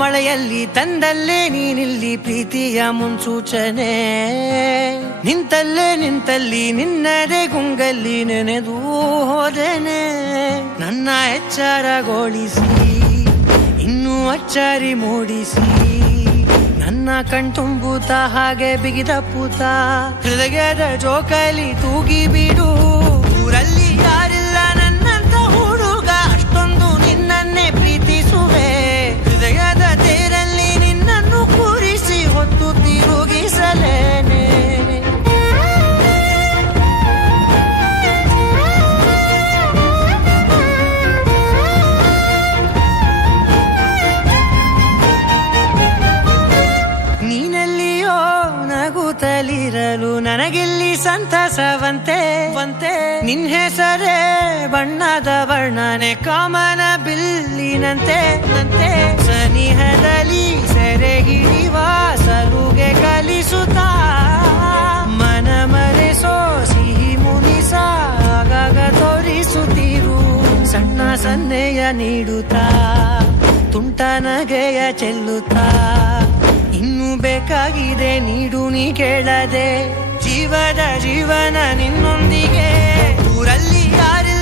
ಮಳೆಯಲ್ಲಿ ತಂದಲ್ಲೇ ನೀನಿಲ್ಲಿ ಪ್ರೀತಿಯ ಮುನ್ಸೂಚನೆ ನಿಂತಲ್ಲೇ ನಿಂತಲ್ಲಿ ನಿನ್ನದೇ ಗುಂಗಲ್ಲಿ ನೆನೆದು ಹೋದೆನೆ ನನ್ನ ಎಚ್ಚರಗೊಳಿಸಿ ಇನ್ನೂ ಅಚ್ಚರಿ ಮೂಡಿಸಿ ನನ್ನ ಕಣ್ತುಂಬುತ್ತ ಹಾಗೆ ಬಿಗಿದ ಪೂತ ಹೃದಯದ ಜೋಕಾಲಿ ತೂಗಿ ಬಿಡು ಊರಲ್ಲಿ ಯಾರಿಲ್ಲ ನನ್ನಂತ ಹುಡುಗ ಅಷ್ಟೊಂದು ನಿನ್ನನ್ನೇ ಪ್ರೀತಿಸುವೆ ಹೃದಯದ ತೇರಲ್ಲಿ ನಿನ್ನನ್ನು ಕೂರಿಸಿ ಹೊತ್ತು ತಿರುಗಿಸಲೇನೆ ನೀನೆಲ್ಲಿಯೋ ನಗುತ್ತಲಿರಲು ನನಗಿಲ್ಲಿ ಸಂತಸವಂತೆ ನಿನ್ ಹೆಸರೇ ಬಣ್ಣದ ವರ್ಣನೆ ಕಾಮನ ಬಿಲ್ಲಿನಂತೆ ಸನಿಹದಲ್ಲಿ ಸೆರೆ ಹಿಡಿವ ಸಲುಗೆ ಕಲಿಸುತ್ತಾ ಮನ ಮರೆಸೋ ಸಿಹಿ ಮುನಿಸ ಆಗಾಗ ತೋರಿಸುತ್ತಿರು ಸಣ್ಣ ಸನ್ನೆಯ ನೀಡುತ್ತಾ ತುಂಟ ನಗೆಯ ಚೆಲ್ಲುತ್ತಾ ಇನ್ನು ಬೇಕಾಗಿದೆ ನೀಡು ನೀ ಕೇಳದೆ ಜೀವದ ಜೀವನ ನಿನ್ನೊಂದಿಗೆ ಊರಲ್ಲಿ ಯಾರು